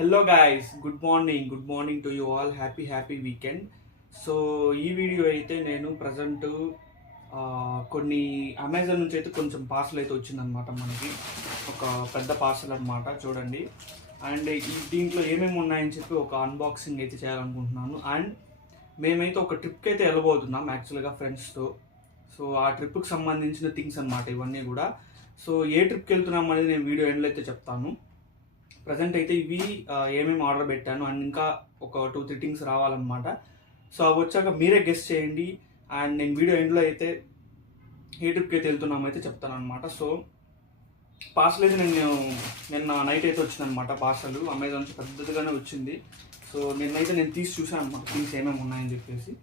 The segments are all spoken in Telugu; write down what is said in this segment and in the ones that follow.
Hello guys, good morning to you all. Happy weekend. So ఈ వీడియో అయితే నేను ప్రజెంట్ కొన్ని అమెజాన్ నుంచి అయితే కొంచెం పార్సల్ అయితే వచ్చిందనమాట. మనకి ఒక పెద్ద పార్సల్ అనమాట, చూడండి. అండ్ దీంట్లో ఏమేమి ఉన్నాయని చెప్పి ఒక అన్బాక్సింగ్ అయితే చేయాలనుకుంటున్నాను. అండ్ మేమైతే ఒక ట్రిప్కి అయితే వెళ్ళబోతున్నాం యాక్చువల్గా ఫ్రెండ్స్తో. సో ఆ ట్రిప్కి సంబంధించిన థింగ్స్ అనమాట ఇవన్నీ కూడా. సో ఏ ట్రిప్కి వెళ్తున్నాం అనేది నేను వీడియో ఎండ్లో అయితే చెప్తాను. ప్రజెంట్ అయితే ఇవి ఏమేమి ఆర్డర్ పెట్టాను అండ్ ఇంకా ఒక 2-3 థింగ్స్ రావాలన్నమాట. సో అవి వచ్చాక మీరే గెస్ట్ చేయండి. అండ్ నేను వీడియో ఎండ్లో అయితే ఏ ట్రిప్కి అయితే వెళ్తున్నామో అయితే చెప్తాను అనమాట. సో పార్సల్ అయితే నిన్న నైట్ అయితే వచ్చిందనమాట. పార్సల్ అమెజాన్ నుంచి పెద్దదిగానే వచ్చింది. సో నిన్నైతే నేను తీసి చూసాను అనమాట థింగ్స్ ఏమేమి ఉన్నాయని చెప్పేసి.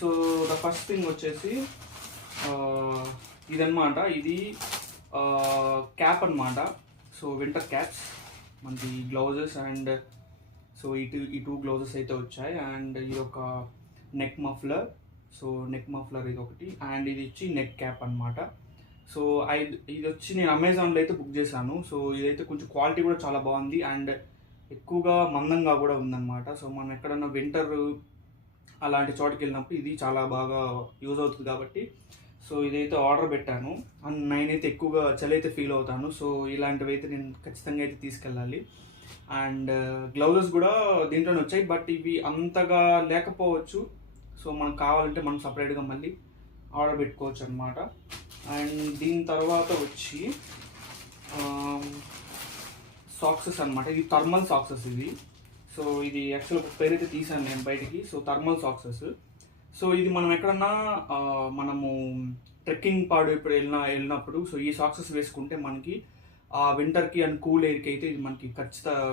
సో ద ఫస్ట్ థింగ్ వచ్చేసి ఇదన్నమాట. ఇది క్యాప్ అనమాట. సో వింటర్ క్యాప్స్, మనకి గ్లౌజెస్ అండ్ సో ఈ టూ గ్లౌజెస్ అయితే వచ్చాయి. అండ్ ఇది ఒక neck muffler. So neck muffler ఇది ఒకటి. అండ్ ఇది వచ్చి నెక్ క్యాప్ అనమాట. సో ఇది వచ్చి నేను అమెజాన్లో అయితే బుక్ చేశాను. సో ఇదైతే కొంచెం క్వాలిటీ కూడా చాలా బాగుంది అండ్ ఎక్కువగా మందంగా కూడా ఉందన్నమాట. సో మనం ఎక్కడన్నా వింటర్ అలాంటి చోటుకి వెళ్ళినప్పుడు ఇది చాలా బాగా యూజ్ అవుతుంది కాబట్టి సో ఇదైతే ఆర్డర్ పెట్టాను. అండ్ నేనైతే ఎక్కువగా చలి అయితే ఫీల్ అవుతాను. సో ఇలాంటివి అయితే నేను ఖచ్చితంగా అయితే తీసుకెళ్ళాలి. అండ్ గ్లౌజెస్ కూడా దీంట్లోనే వచ్చాయి, బట్ ఇవి అంతగా లేకపోవచ్చు. సో మనకు కావాలంటే మనం సపరేట్గా మళ్ళీ ఆర్డర్ పెట్టుకోవచ్చు అనమాట. అండ్ దీని తర్వాత వచ్చి సాక్సెస్ అనమాట. ఇది థర్మల్ సాక్సెస్ ఇది. సో ఇది యాక్చువల్ ఒక పేరు అయితే తీసాను నేను బయటికి. So thermal socks. సో ఇది మనం ఎక్కడన్నా మనము ట్రెక్కింగ్ పాడు ఇప్పుడు వెళ్ళినప్పుడు సో ఈ సాక్సెస్ వేసుకుంటే మనకి ఆ వింటర్కి అండ్ కూల్ ఎయిర్కి అయితే ఇది మనకి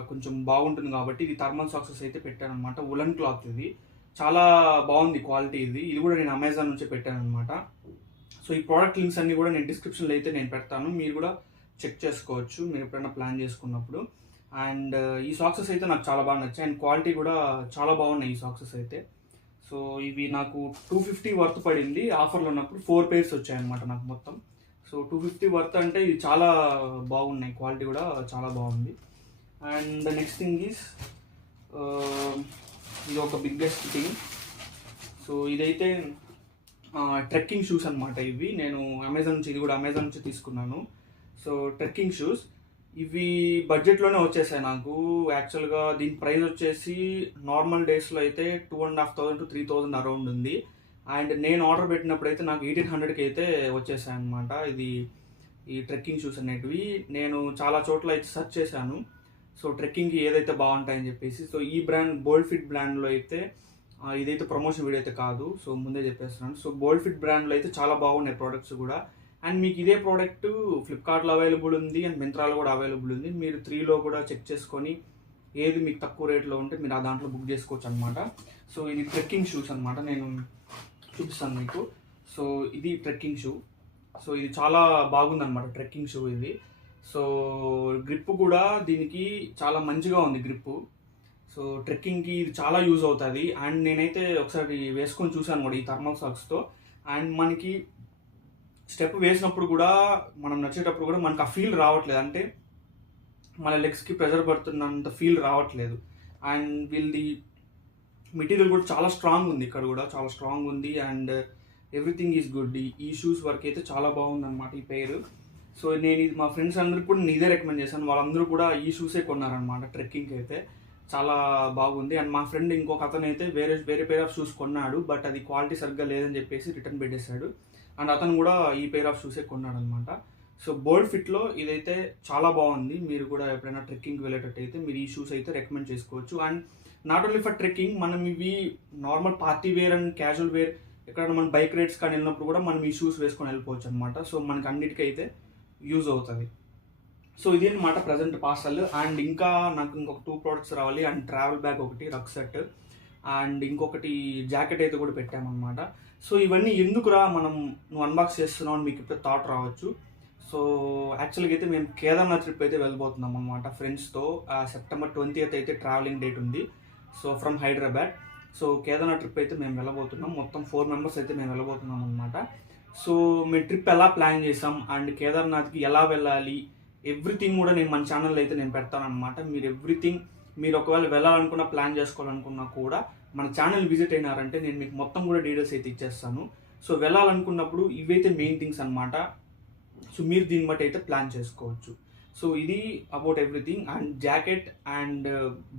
కొంచెం బాగుంటుంది కాబట్టి ఇది థర్మల్ సాక్సెస్ అయితే పెట్టాను అనమాట. ఉలన్ క్లాత్ ఇది చాలా బాగుంది క్వాలిటీ. ఇది కూడా నేను అమెజాన్ నుంచే పెట్టాను అనమాట. సో ఈ ప్రోడక్ట్ లింక్స్ అన్ని కూడా నేను డిస్క్రిప్షన్లో అయితే నేను పెడతాను, మీరు కూడా చెక్ చేసుకోవచ్చు మీరు ఎప్పుడైనా ప్లాన్ చేసుకున్నప్పుడు. అండ్ ఈ సాక్సెస్ అయితే నాకు చాలా బాగా నచ్చాయి అండ్ క్వాలిటీ కూడా చాలా బాగున్నాయి ఈ సాక్సెస్ అయితే. సో ఇవి నాకు 250 వర్త్ పడింది. ఆఫర్లో ఉన్నప్పుడు 4 పేర్స్ వచ్చాయన్నమాట నాకు మొత్తం. సో 250 వర్త్ అంటే ఇది చాలా బాగున్నాయి, క్వాలిటీ కూడా చాలా బాగుంది. అండ్ నెక్స్ట్ థింగ్ ఈజ్ ఇది ఒక బిగ్గెస్ట్ థింగ్. సో ఇదైతే ట్రెక్కింగ్ షూస్ అనమాట. ఇవి నేను అమెజాన్ నుంచి, ఇది కూడా అమెజాన్ నుంచి తీసుకున్నాను. సో ట్రెక్కింగ్ షూస్ ఇవి బడ్జెట్లోనే వచ్చేసాయి నాకు. యాక్చువల్గా దీని ప్రైస్ వచ్చేసి నార్మల్ డేస్లో అయితే 2,500 to 3,000 అరౌండ్ ఉంది. అండ్ నేను ఆర్డర్ పెట్టినప్పుడు అయితే నాకు 1,800కి అయితే వచ్చేసాయి అనమాట. ఈ ట్రెక్కింగ్ షూస్ అనేటివి నేను చాలా చోట్ల అయితే సెర్చ్ చేశాను. సో ట్రెక్కింగ్కి ఏదైతే బాగుంటాయని చెప్పేసి. సో ఈ బ్రాండ్ బోల్డ్ ఫిట్ బ్రాండ్లో అయితే ఇదైతే ప్రమోషన్ వీడియో అయితే కాదు, సో ముందే చెప్పేస్తున్నాను. సో బోల్డ్ ఫిట్ బ్రాండ్లో అయితే చాలా బాగున్నాయి ప్రోడక్ట్స్ కూడా. అండ్ మీకు ఇదే ప్రోడక్ట్ ఫ్లిప్కార్ట్లో అవైలబుల్ ఉంది అండ్ మింత్రాలో కూడా అవైలబుల్ ఉంది. మీరు 3లో కూడా చెక్ చేసుకొని ఏది మీకు తక్కువ రేట్లో ఉంటే మీరు ఆ దాంట్లో బుక్ చేసుకోవచ్చు అనమాట. సో ఇది ట్రెక్కింగ్ షూస్ అనమాట, నేను చూపిస్తాను మీకు. సో ఇది ట్రెక్కింగ్ షూ. సో ఇది చాలా బాగుందన్నమాట ట్రెక్కింగ్ షూ ఇది. సో గ్రిప్ కూడా దీనికి చాలా మంచిగా ఉంది గ్రిప్. సో ట్రెక్కింగ్కి ఇది చాలా యూజ్ అవుతుంది. అండ్ నేనైతే ఒకసారి వేసుకొని చూసాను కూడా ఈ థర్మల్ సాక్స్తో. అండ్ మనకి స్టెప్ వేసినప్పుడు కూడా మనం నచ్చేటప్పుడు కూడా మనకు ఆ ఫీల్ రావట్లేదు, అంటే మన లెగ్స్కి ప్రెషర్ పడుతున్నంత ఫీల్ రావట్లేదు. అండ్ వీళ్ళది మెటీరియల్ కూడా చాలా స్ట్రాంగ్ ఉంది, ఇక్కడ కూడా చాలా స్ట్రాంగ్ ఉంది. And everything is good. ఈ షూస్ వరకు అయితే చాలా బాగుంది అనమాట ఈ పేరు. సో నేను ఇది మా ఫ్రెండ్స్ అందరికి కూడా నేను ఇదే రికమెండ్ చేశాను. వాళ్ళందరూ కూడా ఈ షూసే కొన్నారనమాట ట్రెక్కింగ్కి అయితే. చాలా బాగుంది. అండ్ మా ఫ్రెండ్ ఇంకొక అతను అయితే వేరే పేర్ ఆఫ్ షూస్ కొన్నాడు, బట్ అది క్వాలిటీ సరిగ్గా లేదని చెప్పేసి రిటర్న్ పెట్టేశాడు. అండ్ అతను కూడా ఈ పేర్ ఆఫ్ షూసే కొన్నాడు అనమాట. సో బోల్డ్ ఫిట్లో ఇదైతే చాలా బాగుంది. మీరు కూడా ఎప్పుడైనా ట్రెక్కింగ్కి వెళ్ళేటట్టు అయితే మీరు ఈ షూస్ అయితే రికమెండ్ చేసుకోవచ్చు. And not only for trekking, మనం ఇవి normal party wear and casual wear ఎక్కడైనా మనం బైక్ రైడ్స్ కానీ వెళ్ళినప్పుడు కూడా మనం ఈ షూస్ వేసుకొని వెళ్ళిపోవచ్చు అనమాట. సో మనకి అన్నిటికైతే యూజ్ అవుతుంది. సో ఇది అనమాట ప్రజెంట్ పార్సల్. అండ్ ఇంకా నాకు ఇంకొక 2 ప్రోడక్ట్స్ రావాలి. అండ్ ట్రావెల్ బ్యాగ్ ఒకటి, రక్ సెట్, అండ్ ఇంకొకటి జాకెట్ అయితే కూడా పెట్టామన్నమాట. సో ఇవన్నీ ఎందుకురా నువ్వు అన్బాక్స్ చేస్తున్నావు అని మీకు ఇప్పుడు థాట్ రావచ్చు. సో యాక్చువల్గా అయితే మేము కేదార్నాథ్ ట్రిప్ అయితే వెళ్ళిపోతున్నాం అనమాట ఫ్రెండ్స్తో. సెప్టెంబర్ 20th అయితే ట్రావెలింగ్ డేట్ ఉంది. So from Hyderabad. So Kedarnath trip అయితే మేము వెళ్ళబోతున్నాం. మొత్తం 4 మెంబర్స్ అయితే మేము వెళ్ళబోతున్నాం అనమాట. సో మేము ట్రిప్ ఎలా ప్లాన్ చేసాం అండ్ కేదార్నాథ్కి ఎలా వెళ్ళాలి ఎవ్రీథింగ్ కూడా నేను మన ఛానల్లో అయితే నేను పెడతాను అనమాట. మీరు ఎవ్రీథింగ్ మీరు ఒకవేళ వెళ్ళాలనుకున్నా ప్లాన్ చేసుకోవాలనుకున్నా కూడా మన ఛానల్ విజిట్ అయినారంటే నేను మీకు మొత్తం కూడా డీటెయిల్స్ అయితే ఇచ్చేస్తాను. సో వెళ్ళాలనుకున్నప్పుడు ఇవైతే మెయిన్ థింగ్స్ అనమాట. సో మీరు దీన్ని బట్టి అయితే ప్లాన్ చేసుకోవచ్చు. సో ఇది about everything. And jacket and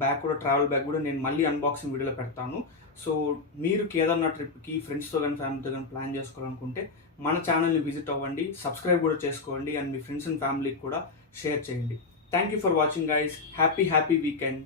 bag కూడా, ట్రావెల్ బ్యాగ్ కూడా నేను మళ్ళీ అన్బాక్సింగ్ వీడియోలో పెడతాను. సో మీరు కేదార్నాథ్ ట్రిప్కి ఫ్రెండ్స్తో కానీ ఫ్యామిలీతో కానీ ప్లాన్ చేసుకోవాలనుకుంటే మన ఛానల్ని విజిట్ అవ్వండి, సబ్స్క్రైబ్ కూడా చేసుకోండి, అండ్ మీ ఫ్రెండ్స్ అండ్ ఫ్యామిలీకి కూడా షేర్ చేయండి. Thank you for watching guys. Happy weekend.